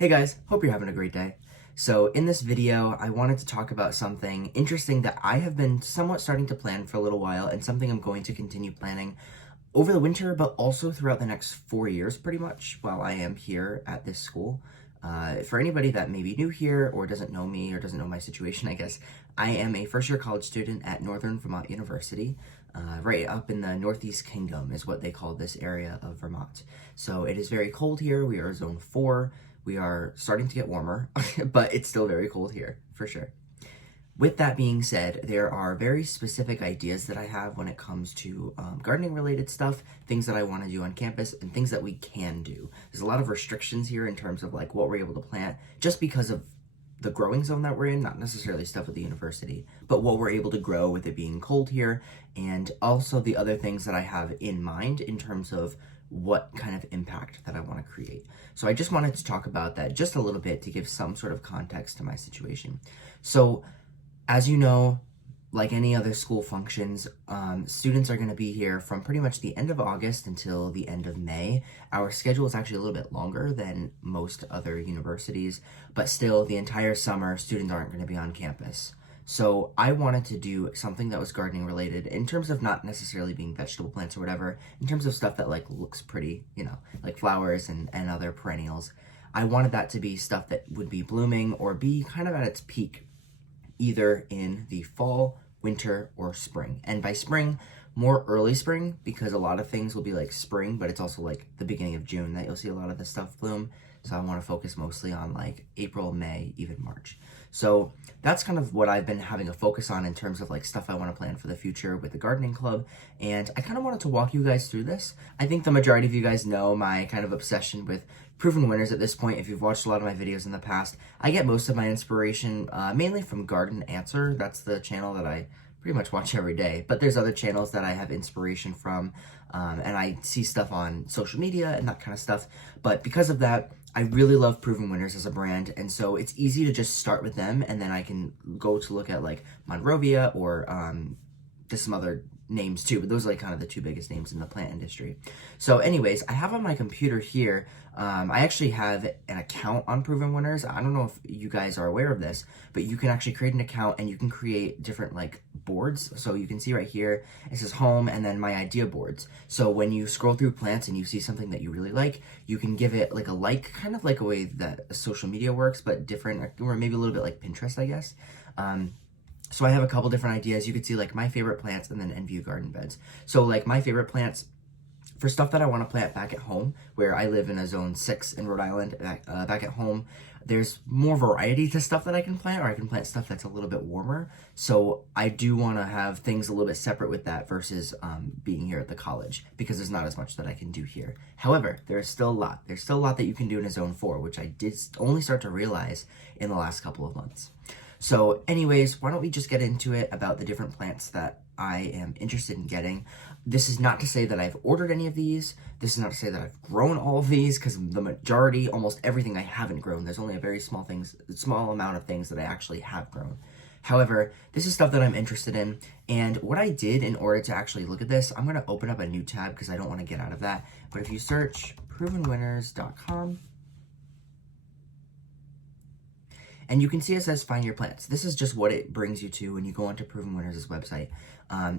Hey guys, hope you're having a great day. So in this video, I wanted to talk about something interesting that I have been somewhat starting to plan for a little while and something I'm going to continue planning over the winter, but also throughout the next 4 years pretty much while I am here at this school. For anybody that may be new here or doesn't know me or doesn't know my situation, I guess, I am a first-year college student at Northern Vermont University. Right up in the Northeast Kingdom is what they call this area of Vermont. So it is very cold here. We are zone 4. We are starting to get warmer, but it's still very cold here, for sure. With that being said, there are very specific ideas that I have when it comes to gardening related stuff, things that I want to do on campus, and things that we can do. There's a lot of restrictions here in terms of like what we're able to plant, just because of the growing zone that we're in, not necessarily stuff at the university, but what we're able to grow with it being cold here, and also the other things that I have in mind in terms of what kind of impact that I want to create. So I just wanted to talk about that just a little bit to give some sort of context to my situation. So as you know, like any other school functions, students are going to be here from pretty much the end of August until the end of May. Our schedule is actually a little bit longer than most other universities, but still the entire summer students aren't going to be on campus. So I wanted to do something that was gardening related in terms of not necessarily being vegetable plants or whatever, in terms of stuff that like looks pretty, you know, like flowers and other perennials. I wanted that to be stuff that would be blooming or be kind of at its peak either in the fall, winter, or spring. And by spring, more early spring, because a lot of things will be like spring, but it's also like the beginning of June that you'll see a lot of this stuff bloom. So I want to focus mostly on like April, May, even March. So that's kind of what I've been having a focus on in terms of like stuff I want to plan for the future with the gardening club. And I kind of wanted to walk you guys through this. I think the majority of you guys know my kind of obsession with proven winners at this point. If you've watched a lot of my videos in the past, I get most of my inspiration mainly from Garden Answer. That's the channel that I pretty much watch every day, but there's other channels that I have inspiration from, and I see stuff on social media and that kind of stuff. But because of that, I really love Proven Winners as a brand, and so it's easy to just start with them, and then I can go to look at like Monrovia or just some other names too, but those are like kind of the two biggest names in the plant industry. So anyways, I have on my computer here, I actually have an account on Proven Winners. I don't know if you guys are aware of this, but you can actually create an account and you can create different like boards. So you can see right here, it says home and then my idea boards. So when you scroll through plants and you see something that you really like, you can give it like a like, kind of like a way that social media works, but different, or maybe a little bit like Pinterest, I guess. So I have a couple different ideas. You could see like my favorite plants and then NVU garden beds. So like my favorite plants for stuff that I want to plant back at home, where I live in a zone 6 in Rhode Island, back at home, there's more variety to stuff that I can plant, or I can plant stuff that's a little bit warmer. So I do want to have things a little bit separate with that versus being here at the college, because there's not as much that I can do here. However, there's still a lot. There's still a lot that you can do in a zone 4, which I did only start to realize in the last couple of months. So anyways, why don't we just get into it about the different plants that I am interested in getting. This is not to say that I've ordered any of these. This is not to say that I've grown all of these, because the majority, almost everything I haven't grown. There's only a very small amount of things that I actually have grown. However, this is stuff that I'm interested in, and what I did in order to actually look at this, I'm going to open up a new tab because I don't want to get out of that. But if you search provenwinners.com, and you can see it says find your plants. This is just what it brings you to when you go onto Proven Winners' website.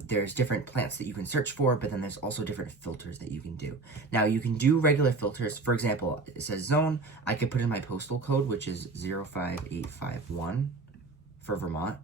There's different plants that you can search for, but then there's also different filters that you can do. Now you can do regular filters. For example, it says zone. I could put in my postal code, which is 05851 for Vermont.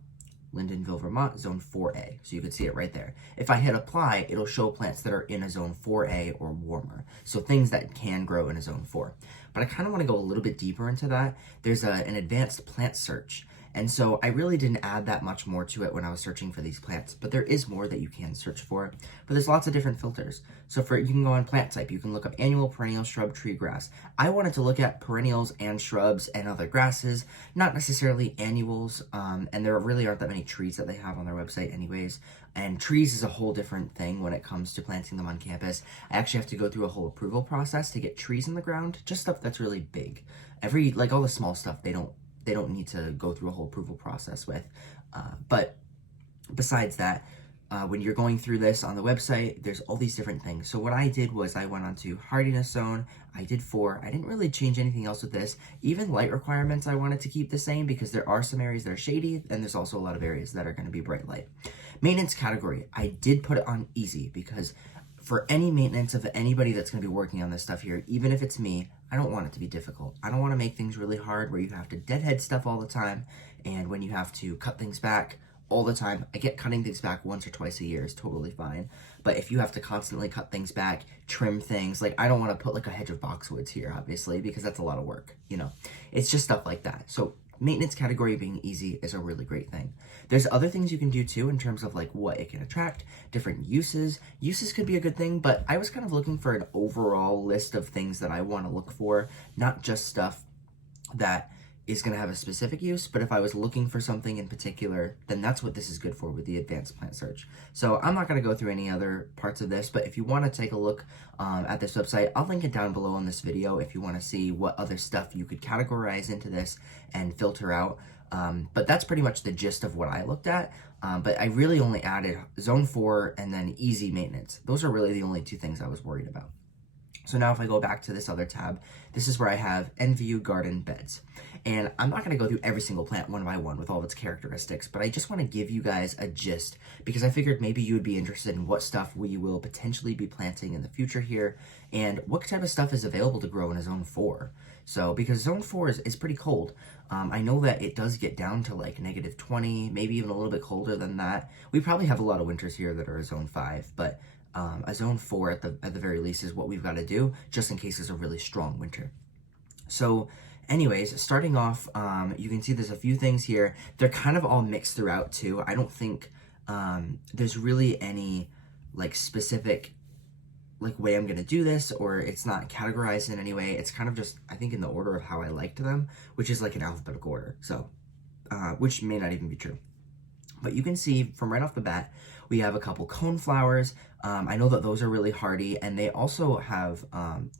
Lyndonville, Vermont, zone 4A. So you can see it right there. If I hit apply, it'll show plants that are in a zone 4A or warmer. So things that can grow in a zone 4. But I kind of want to go a little bit deeper into that. There's an advanced plant search. And so I really didn't add that much more to it when I was searching for these plants, but there is more that you can search for. But there's lots of different filters. So you can go on plant type, you can look up annual, perennial, shrub, tree, grass. I wanted to look at perennials and shrubs and other grasses, not necessarily annuals, and there really aren't that many trees that they have on their website anyways. And trees is a whole different thing when it comes to planting them on campus. I actually have to go through a whole approval process to get trees in the ground, just stuff that's really big. Like all the small stuff, they don't need to go through a whole approval process with. But besides that, when you're going through this on the website, there's all these different things. So what I did was I went onto hardiness zone. I did 4. I didn't really change anything else with this. Even light requirements I wanted to keep the same because there are some areas that are shady and there's also a lot of areas that are going to be bright light. Maintenance category, I did put it on easy because for any maintenance of anybody that's going to be working on this stuff here, even if it's me, I don't want it to be difficult. I don't want to make things really hard where you have to deadhead stuff all the time and when you have to cut things back all the time. I get cutting things back once or twice a year is totally fine. But if you have to constantly cut things back, trim things, like I don't want to put like a hedge of boxwoods here, obviously, because that's a lot of work, you know. It's just stuff like that. So maintenance category being easy is a really great thing. There's other things you can do too in terms of like what it can attract, different uses. Uses could be a good thing, but I was kind of looking for an overall list of things that I want to look for, not just stuff that is going to have a specific use, but if I was looking for something in particular, then that's what this is good for with the advanced plant search. So I'm not going to go through any other parts of this, but if you want to take a look at this website, I'll link it down below in this video if you want to see what other stuff you could categorize into this and filter out. But that's pretty much the gist of what I looked at. But I really only added zone 4 and then easy maintenance. Those are really the only 2 things I was worried about. So now if I go back to this other tab, this is where I have NVU Garden Beds. And I'm not going to go through every single plant one by one with all of its characteristics, but I just want to give you guys a gist because I figured maybe you would be interested in what stuff we will potentially be planting in the future here and what type of stuff is available to grow in a zone 4. So because zone 4 is pretty cold, I know that it does get down to like -20, maybe even a little bit colder than that. We probably have a lot of winters here that are a zone 5, but a zone 4 at the very least is what we've got to do just in case it's a really strong winter. So anyways, starting off, you can see there's a few things here. They're kind of all mixed throughout too. I don't think there's really any like specific like way I'm gonna do this, or it's not categorized in any way. It's kind of just, I think, in the order of how I liked them, which is like an alphabetical order. So which may not even be true. But you can see from right off the bat, we have a couple coneflowers. I know that those are really hardy, and they also have,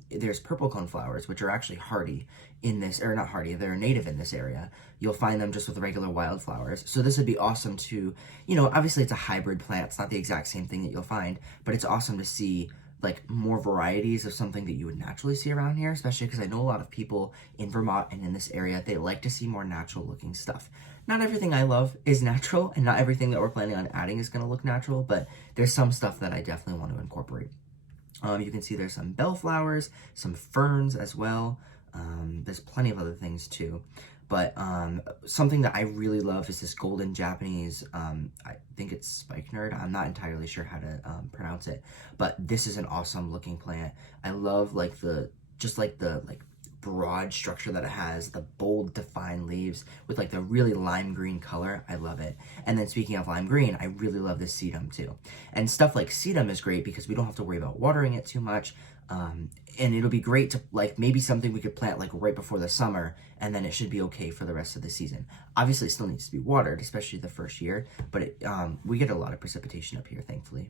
there's purple coneflowers, which are actually hardy in this, or not hardy, they're native in this area. You'll find them just with regular wildflowers. So this would be awesome to, you know, obviously it's a hybrid plant. It's not the exact same thing that you'll find, but it's awesome to see like more varieties of something that you would naturally see around here, especially because I know a lot of people in Vermont and in this area, they like to see more natural looking stuff. Not everything I love is natural, and not everything that we're planning on adding is going to look natural, but there's some stuff that I definitely want to incorporate. You can see there's some bellflowers, some ferns as well. There's plenty of other things too. But something that I really love is this golden Japanese, I think it's spikenard. I'm not entirely sure how to pronounce it, but this is an awesome looking plant. I love like the broad structure that it has, the bold defined leaves with like the really lime green color. I love it. And then speaking of lime green, I really love this sedum too. And stuff like sedum is great because we don't have to worry about watering it too much. And it'll be great to like maybe something we could plant like right before the summer, and then it should be okay for the rest of the season. Obviously it still needs to be watered, especially the first year, but we get a lot of precipitation up here, thankfully.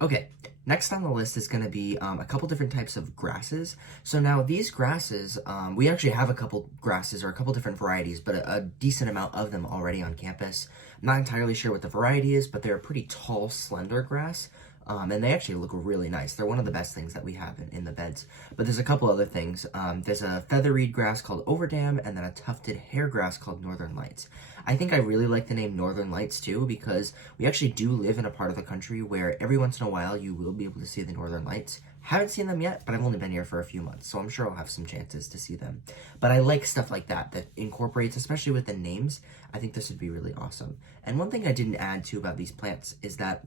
Okay, next on the list is going to be a couple different types of grasses. So now these grasses, we actually have a couple grasses or a couple different varieties, but a decent amount of them already on campus. I'm not entirely sure what the variety is, but they're a pretty tall, slender grass. And they actually look really nice. They're one of the best things that we have in the beds. But there's a couple other things. There's a featherweed grass called Overdam, and then a tufted hair grass called Northern Lights. I think I really like the name Northern Lights too, because we actually do live in a part of the country where every once in a while you will be able to see the Northern Lights. Haven't seen them yet, but I've only been here for a few months, so I'm sure I'll have some chances to see them. But I like stuff like that incorporates, especially with the names. I think this would be really awesome. And one thing I didn't add too about these plants is that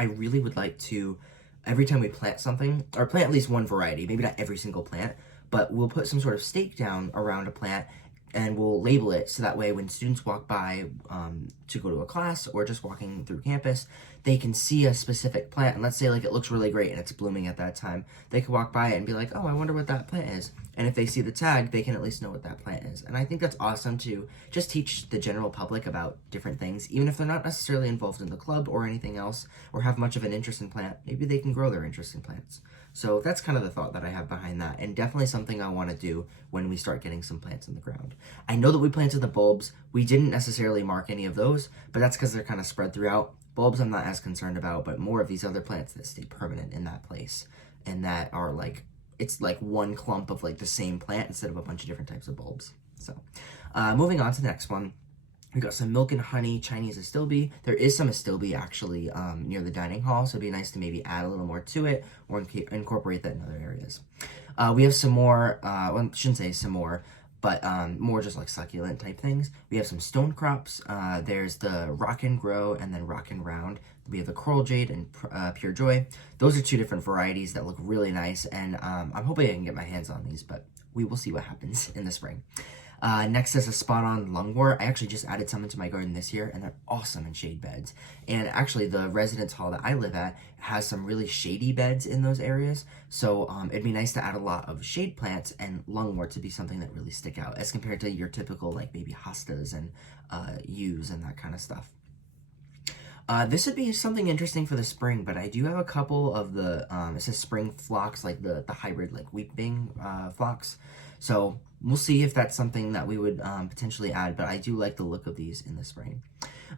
I really would like to, every time we plant something, or plant at least one variety, maybe not every single plant, but we'll put some sort of stake down around a plant and we'll label it so that way when students walk by to go to a class or just walking through campus, they can see a specific plant, and let's say like it looks really great and it's blooming at that time, they can walk by it and be like, oh, I wonder what that plant is. And if they see the tag, they can at least know what that plant is. And I think that's awesome to just teach the general public about different things, even if they're not necessarily involved in the club or anything else, or have much of an interest in plant, maybe they can grow their interest in plants. So that's kind of the thought that I have behind that, and definitely something I want to do when we start getting some plants in the ground. I know that we planted the bulbs. We didn't necessarily mark any of those, but that's because they're kind of spread throughout. Bulbs I'm not as concerned about, but more of these other plants that stay permanent in that place and that are like, it's like one clump of like the same plant instead of a bunch of different types of bulbs. So moving on to the next one. We got some Milk and Honey Chinese Astilbe. There is some Astilbe actually near the dining hall, so it'd be nice to maybe add a little more to it or incorporate that in other areas. We have some more, well, I shouldn't say some more, but more just like succulent type things. We have some stone crops. There's the Rock and Grow and then Rock and Round. We have the Coral Jade and Pure Joy. Those are two different varieties that look really nice, and I'm hoping I can get my hands on these, but we will see what happens in the spring. Next is a Spot On Lungwort. I actually just added some into my garden this year, and they're awesome in shade beds. And actually, the residence hall that I live at has some really shady beds in those areas, so it'd be nice to add a lot of shade plants and lungwort to be something that really stick out, as compared to your typical, like, maybe hostas and yews and that kind of stuff. This would be something interesting for the spring, but I do have a couple of the, it says spring phlox, like the hybrid, like weeping phlox. So we'll see if that's something that we would potentially add, but I do like the look of these in the spring.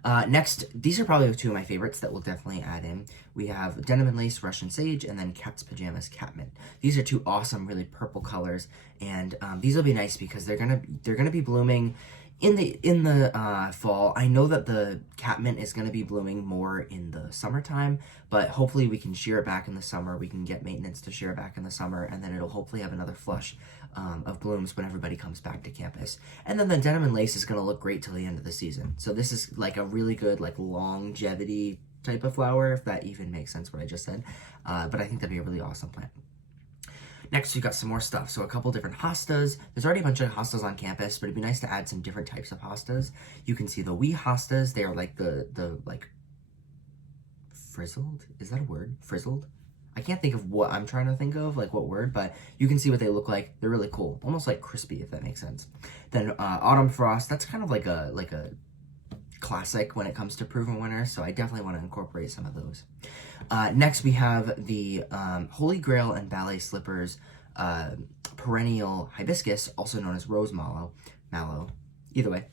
Next, these are probably two of my favorites that we'll definitely add in. We have Denim and Lace Russian Sage and then Cat's Pajamas Catmint. These are two awesome, really purple colors, and these will be nice because they're gonna be blooming in the fall. I know that the catmint is going to be blooming more in the summertime, but hopefully we can shear it back in the summer. We can get maintenance to shear it back in the summer, and then it'll hopefully have another flush of blooms when everybody comes back to campus. And then the Denim and Lace is going to look great till the end of the season. So this is like a really good like longevity type of flower, if that even makes sense what I just said. But I think that'd be a really awesome plant. Next, we've got some more stuff. So a couple different hostas. There's already a bunch of hostas on campus, but it'd be nice to add some different types of hostas. You can see the wee hostas. They are like the like frizzled. Is that a word? Frizzled? I can't think of what I'm trying to think of, like what word, but you can see what they look like. They're really cool. Almost like crispy, if that makes sense. Then Autumn Frost. That's kind of like a classic when it comes to proven winners, so I definitely want to incorporate some of those. Next, we have the Holy Grail and Ballet Slippers perennial hibiscus, also known as rose mallow. Either way,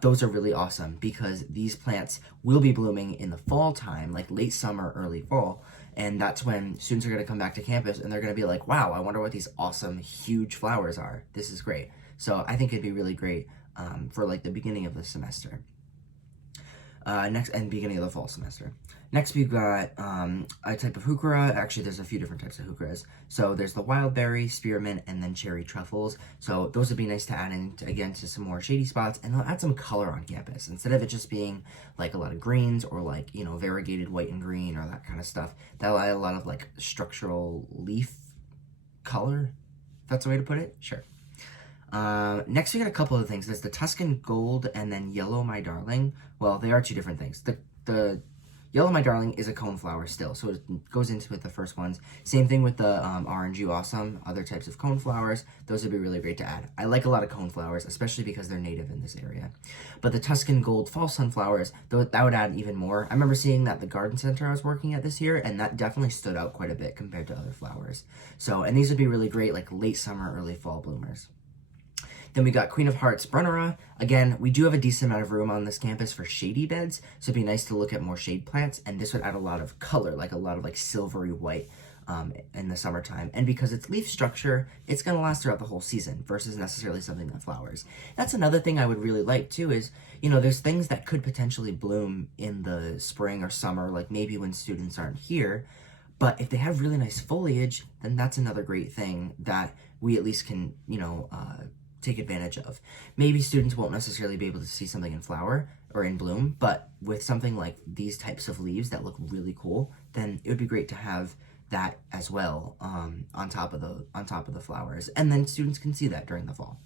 those are really awesome because these plants will be blooming in the fall time, like late summer, early fall, and that's when students are going to come back to campus and they're going to be like, wow, I wonder what these awesome, huge flowers are. This is great. So I think it'd be really great for like the beginning of the semester. Next, and beginning of the fall semester. Next, we've got a type of heuchera. Actually, there's a few different types of heucheras. So there's the wild berry, spearmint, and then cherry truffles. So those would be nice to add in, again, to some more shady spots, and they'll add some color on campus. Instead of it just being like a lot of greens or like, you know, variegated white and green or that kind of stuff, that'll add a lot of like structural leaf color, if that's a way to put it. Sure. Next, we got a couple of things. There's the Tuscan Gold and then Yellow My Darling. Well, they are two different things. The Yellow My Darling is a coneflower still, so it goes into it the first ones. Same thing with the Orange You Awesome, other types of coneflowers. Those would be really great to add. I like a lot of coneflowers, especially because they're native in this area. But the Tuscan Gold Fall Sunflowers, that would add even more. I remember seeing that at the garden center I was working at this year, and that definitely stood out quite a bit compared to other flowers. So, and these would be really great, like late summer, early fall bloomers. Then we got Queen of Hearts Brennera. Again, we do have a decent amount of room on this campus for shady beds, so it'd be nice to look at more shade plants, and this would add a lot of color, like a lot of like silvery white in the summertime. And because it's leaf structure, it's going to last throughout the whole season versus necessarily something that flowers. That's another thing I would really like too is, you know, there's things that could potentially bloom in the spring or summer, like maybe when students aren't here, but if they have really nice foliage, then that's another great thing that we at least can, you know, take advantage of. Maybe students won't necessarily be able to see something in flower or in bloom, but with something like these types of leaves that look really cool, then it would be great to have that as well on top of the flowers, and then students can see that during the fall.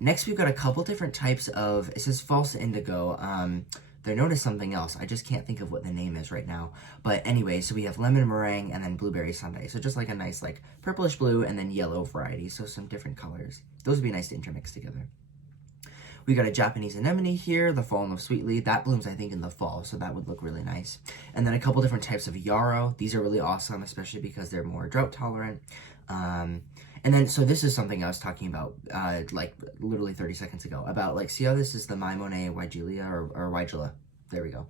Next, we've got a couple different types of, it says false indigo. They're known as something else. I just can't think of what the name is right now. But anyway, so we have lemon meringue and then blueberry sundae. So just like a nice like purplish blue and then yellow variety. So some different colors. Those would be nice to intermix together. We got a Japanese anemone here, the Fallen of Sweetly. That blooms, I think, in the fall, so that would look really nice. And then a couple different types of yarrow. These are really awesome, especially because they're more drought tolerant. And then, so this is something I was talking about, like, literally 30 seconds ago, about, like, see how this is the Maimone Waijula, or Waijula, there we go.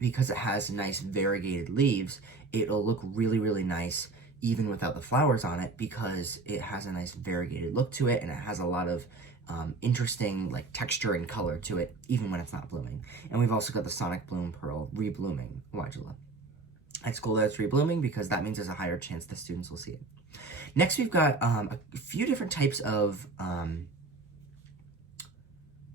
because it has nice variegated leaves, it'll look really, really nice even without the flowers on it, because it has a nice variegated look to it, and it has a lot of interesting like texture and color to it, even when it's not blooming. And we've also got the Sonic Bloom Pearl Reblooming Waijula. It's cool that it's reblooming because that means there's a higher chance the students will see it. Next, we've got a few different types of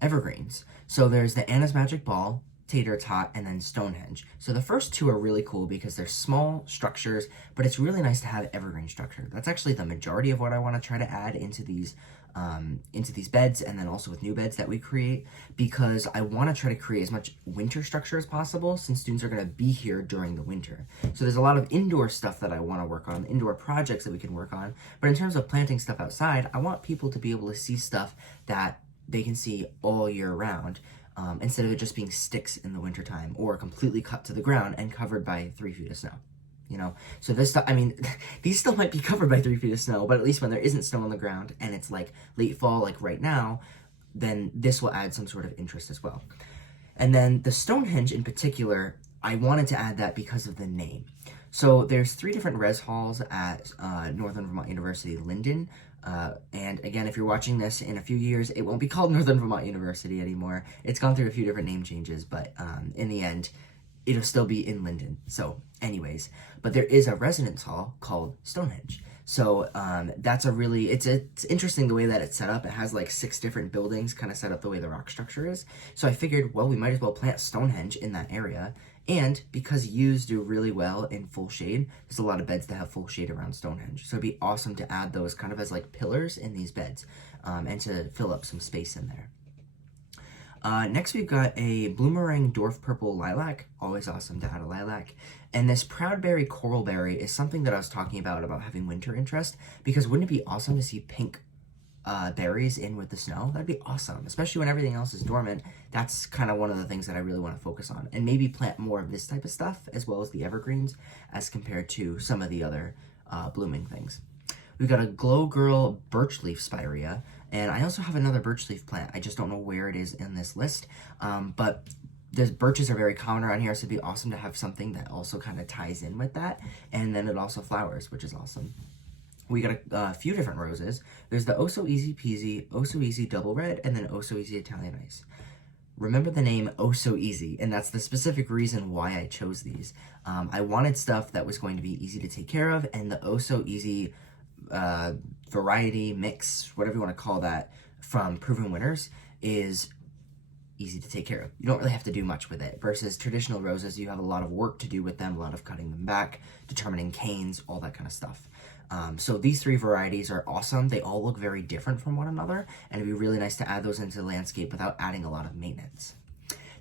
evergreens. So there's the Anna's Magic Ball, Tater Tot, and then Stonehenge. So the first two are really cool because they're small structures, but it's really nice to have evergreen structure. That's actually the majority of what I want to try to add into these beds, and then also with new beds that we create, because I want to try to create as much winter structure as possible since students are going to be here during the winter. So there's a lot of indoor stuff that I want to work on, indoor projects that we can work on, but in terms of planting stuff outside, I want people to be able to see stuff that they can see all year round, instead of it just being sticks in the wintertime or completely cut to the ground and covered by 3 feet of snow. You know, so this stuff, I mean, these still might be covered by 3 feet of snow, but at least when there isn't snow on the ground and it's like late fall, like right now, then this will add some sort of interest as well. And then the Stonehenge in particular, I wanted to add that because of the name. So there's 3 different res halls at Northern Vermont University, Linden. And again, if you're watching this in a few years, it won't be called Northern Vermont University anymore. It's gone through a few different name changes, but in the end, it'll still be in Linden. So anyways, but there is a residence hall called Stonehenge. So that's a really, it's interesting the way that it's set up. It has like 6 different buildings kind of set up the way the rock structure is. So I figured, well, we might as well plant Stonehenge in that area. And because yews do really well in full shade, there's a lot of beds that have full shade around Stonehenge. So it'd be awesome to add those kind of as like pillars in these beds, and to fill up some space in there. Next, we've got a Bloomerang Dwarf Purple Lilac. Always awesome to add a lilac. And this Proudberry Coralberry is something that I was talking about having winter interest, because wouldn't it be awesome to see pink berries in with the snow? That'd be awesome, especially when everything else is dormant. That's kind of one of the things that I really want to focus on, and maybe plant more of this type of stuff as well as the evergreens as compared to some of the other blooming things. We've got a Glow Girl Birch Leaf Spirea, and I also have another birch leaf plant. I just don't know where it is in this list, but the birches are very common around here, so it'd be awesome to have something that also kind of ties in with that, and then it also flowers, which is awesome. We got a few different roses. There's the Oh So Easy Peasy, Oh So Easy Double Red, and then Oh So Easy Italian Ice. Remember the name Oh So Easy, and that's the specific reason why I chose these. I wanted stuff that was going to be easy to take care of, and the Oh So Easy variety, mix, whatever you want to call that, from Proven Winners is easy to take care of. You don't really have to do much with it, versus traditional roses, you have a lot of work to do with them, a lot of cutting them back, determining canes, all that kind of stuff. So these 3 varieties are awesome. They all look very different from one another, and it'd be really nice to add those into the landscape without adding a lot of maintenance.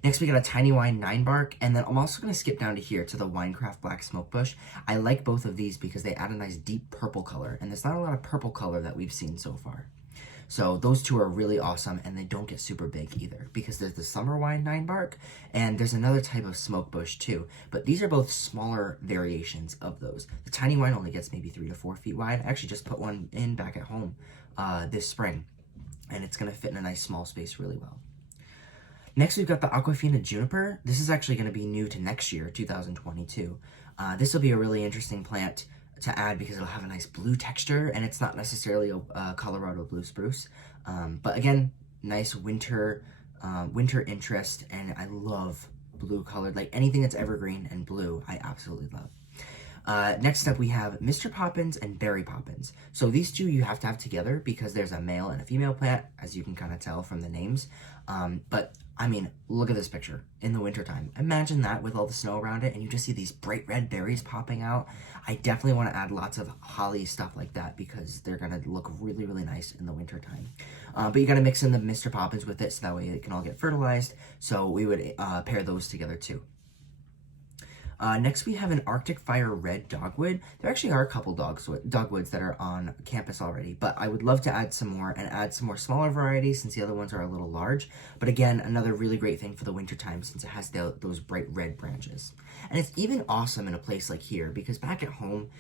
Next, we got a Tiny Wine 9-bark, and then I'm also going to skip down to here to the Winecraft Black Smoke Bush. I like both of these because they add a nice deep purple color, and there's not a lot of purple color that we've seen so far. So those 2 are really awesome, and they don't get super big either, because there's the Summer Wine 9-bark, and there's another type of smoke bush too, but these are both smaller variations of those. The Tiny Wine only gets maybe 3 to 4 feet wide. I actually just put one in back at home this spring, and it's going to fit in a nice small space really well. Next, we've got the Aquafina Juniper. This is actually going to be new to next year, 2022. This will be a really interesting plant to add because it'll have a nice blue texture, and it's not necessarily a Colorado blue spruce. But again, nice winter interest, and I love blue colored, like anything that's evergreen and blue, I absolutely love. Next up, we have Mr. Poppins and Berry Poppins. So these 2 you have to have together because there's a male and a female plant, as you can kind of tell from the names. But I mean, look at this picture in the wintertime. Imagine that with all the snow around it, and you just see these bright red berries popping out. I definitely want to add lots of holly stuff like that because they're going to look really, really nice in the wintertime. But you got to mix in the Mr. Poppins with it so that way it can all get fertilized. So we would pair those together too. Next, we have an Arctic Fire Red Dogwood. There actually are a couple dogwoods that are on campus already, but I would love to add some more and add some more smaller varieties since the other ones are a little large. But again, another really great thing for the wintertime since it has those bright red branches. And it's even awesome in a place like here because back at home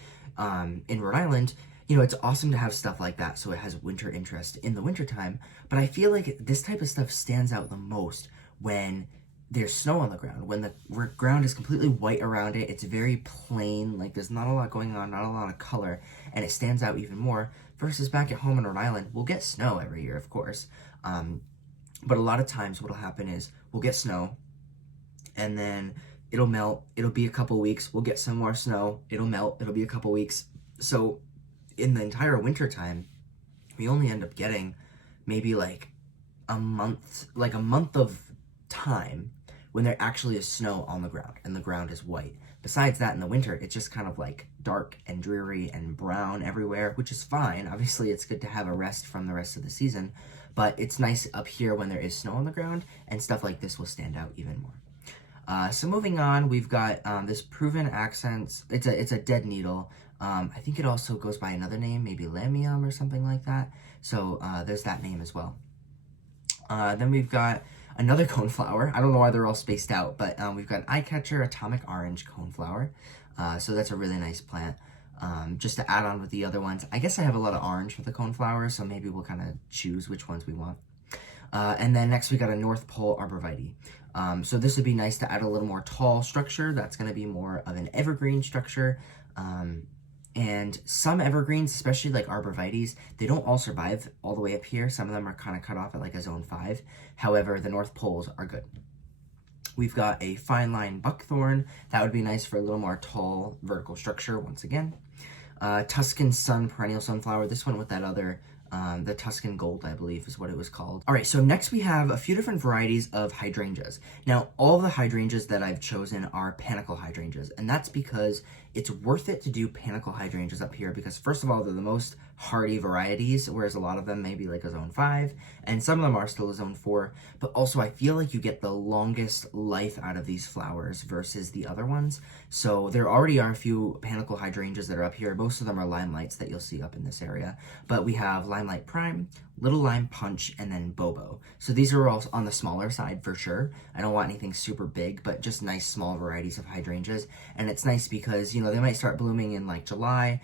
in Rhode Island, you know, it's awesome to have stuff like that so it has winter interest in the wintertime. But I feel like this type of stuff stands out the most when there's snow on the ground. When the ground is completely white around it, it's very plain, like there's not a lot going on, not a lot of color, and it stands out even more. Versus back at home in Rhode Island, we'll get snow every year, of course. But a lot of times what'll happen is we'll get snow, and then it'll melt, it'll be a couple weeks, we'll get some more snow, it'll melt, it'll be a couple weeks. So in the entire winter time, we only end up getting maybe like a month of time when there actually is snow on the ground and the ground is white. Besides that, in the winter, it's just kind of like dark and dreary and brown everywhere, which is fine. Obviously, it's good to have a rest from the rest of the season, but it's nice up here when there is snow on the ground, and stuff like this will stand out even more. So moving on, we've got this Proven Accents. It's a dead needle. I think it also goes by another name, maybe Lamium or something like that. So there's that name as well. Then we've got another coneflower. I don't know why they're all spaced out, but we've got Eyecatcher Atomic Orange Coneflower. So that's a really nice plant. Just to add on with the other ones. I guess I have a lot of orange for the coneflower, so maybe we'll kind of choose which ones we want. And then next we got a North Pole Arborvitae. So this would be nice to add a little more tall structure. That's going to be more of an evergreen structure. And some evergreens, especially like arborvitaes, they don't all survive all the way up here. Some of them are kind of cut off at like a zone 5. However, the North Poles are good. We've got a fine line buckthorn. That would be nice for a little more tall vertical structure once again. Tuscan Sun Perennial Sunflower. This one with that other, the Tuscan Gold, I believe is what it was called. All right, so next we have a few different varieties of hydrangeas. Now, all the hydrangeas that I've chosen are Panicle Hydrangeas, and that's because it's worth it to do Panicle Hydrangeas up here because, first of all, they're the most hardy varieties, whereas a lot of them may be like a zone 5, and some of them are still a zone 4, but also I feel like you get the longest life out of these flowers versus the other ones. So there already are a few Panicle Hydrangeas that are up here. Most of them are Limelights that you'll see up in this area, but we have Limelight Prime, Little Lime Punch, and then Bobo. So these are all on the smaller side for sure. I don't want anything super big, but just nice small varieties of hydrangeas. And it's nice because, you know, they might start blooming in like July,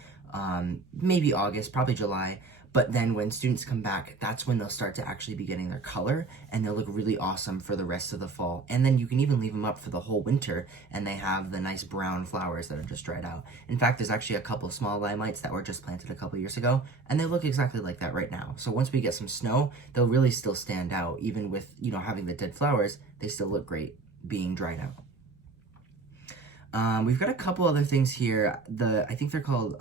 maybe August, probably July. But then when students come back, that's when they'll start to actually be getting their color, and they'll look really awesome for the rest of the fall. And then you can even leave them up for the whole winter, and they have the nice brown flowers that are just dried out. In fact, there's actually a couple small limelights that were just planted a couple years ago, and they look exactly like that right now. So once we get some snow, they'll really still stand out. Even with, you know, having the dead flowers, they still look great being dried out. We've got a couple other things here. I think they're called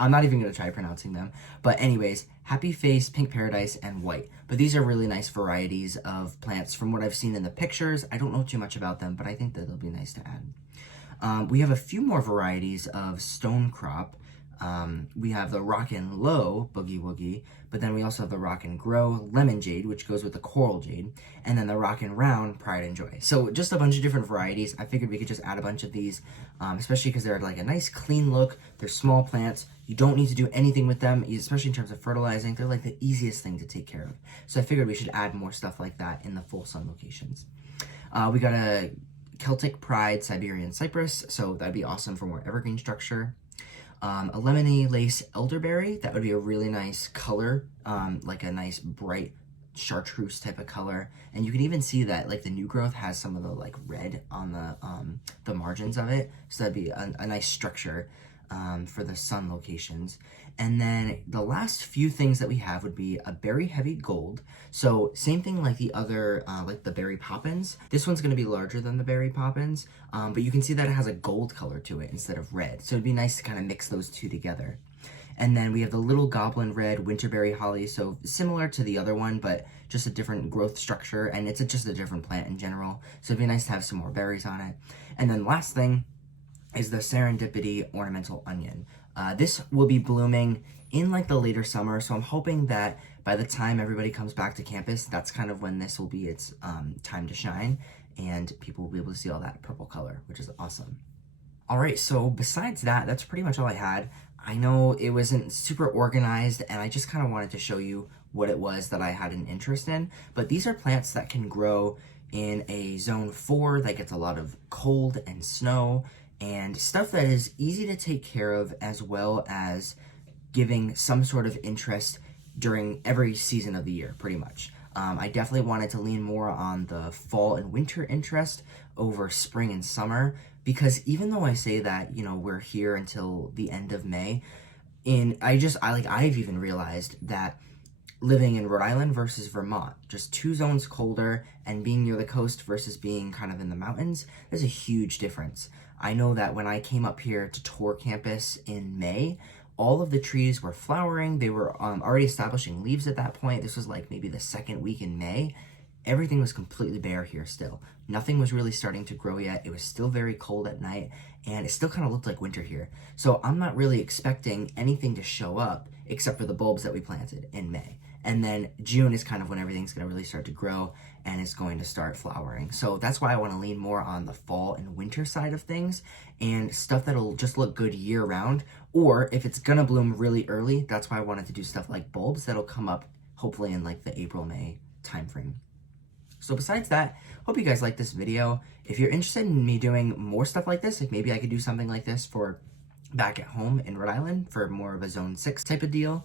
I'm not even going to try pronouncing them. But anyways, Happy Face, Pink Paradise, and White. But these are really nice varieties of plants from what I've seen in the pictures. I don't know too much about them, but I think that they'll be nice to add. We have a few more varieties of stone crop. We have the Rockin' Low Boogie Woogie, but then we also have the Rockin' Grow Lemon Jade, which goes with the Coral Jade, and then the Rockin' Round Pride and Joy. So just a bunch of different varieties. I figured we could just add a bunch of these, especially because they're like a nice clean look. They're small plants. You don't need to do anything with them, especially in terms of fertilizing. They're like the easiest thing to take care of. So I figured we should add more stuff like that in the full sun locations. We got a Celtic Pride Siberian Cypress, so that'd be awesome for more evergreen structure. A lemony lace elderberry, that would be a really nice color, like a nice bright chartreuse type of color. And you can even see that like the new growth has some of the like red on the margins of it, so that'd be a nice structure for the sun locations. And then the last few things that we have would be a berry heavy gold. So same thing like the other, like the berry Poppins. This one's going to be larger than the berry Poppins, but you can see that it has a gold color to it instead of red. So it'd be nice to kind of mix those two together. And then we have the little Goblin Red Winterberry Holly, so similar to the other one, but just a different growth structure, and it's just a different plant in general. So it'd be nice to have some more berries on it. And then last thing is the Serendipity Ornamental Onion. This will be blooming in like the later summer, so I'm hoping that by the time everybody comes back to campus, that's kind of when this will be its time to shine, and people will be able to see all that purple color, which is awesome. All right, so besides that, that's pretty much all I had. I know it wasn't super organized, and I just kind of wanted to show you what it was that I had an interest in, but these are plants that can grow in a zone 4 that gets a lot of cold and snow, and stuff that is easy to take care of, as well as giving some sort of interest during every season of the year, pretty much. I definitely wanted to lean more on the fall and winter interest over spring and summer, because even though I say that, you know, we're here until the end of May, I've even realized that living in Rhode Island versus Vermont, just 2 zones colder, and being near the coast versus being kind of in the mountains, there's a huge difference. I know that when I came up here to tour campus in May, all of the trees were flowering. They were already establishing leaves at that point. This was like maybe the 2nd week in May. Everything was completely bare here still. Nothing was really starting to grow yet. It was still very cold at night, and it still kind of looked like winter here. So I'm not really expecting anything to show up except for the bulbs that we planted in May. And then June is kind of when everything's going to really start to grow and is going to start flowering. So that's why I want to lean more on the fall and winter side of things, and stuff that'll just look good year round. Or if it's going to bloom really early, that's why I wanted to do stuff like bulbs that'll come up hopefully in like the April-May timeframe. So besides that, hope you guys like this video. If you're interested in me doing more stuff like this, like maybe I could do something like this for back at home in Rhode Island for more of a zone 6 type of deal.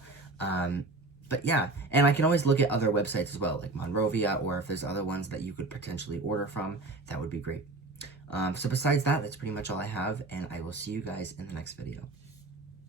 But yeah, and I can always look at other websites as well, like Monrovia, or if there's other ones that you could potentially order from, that would be great. So besides that, that's pretty much all I have, and I will see you guys in the next video.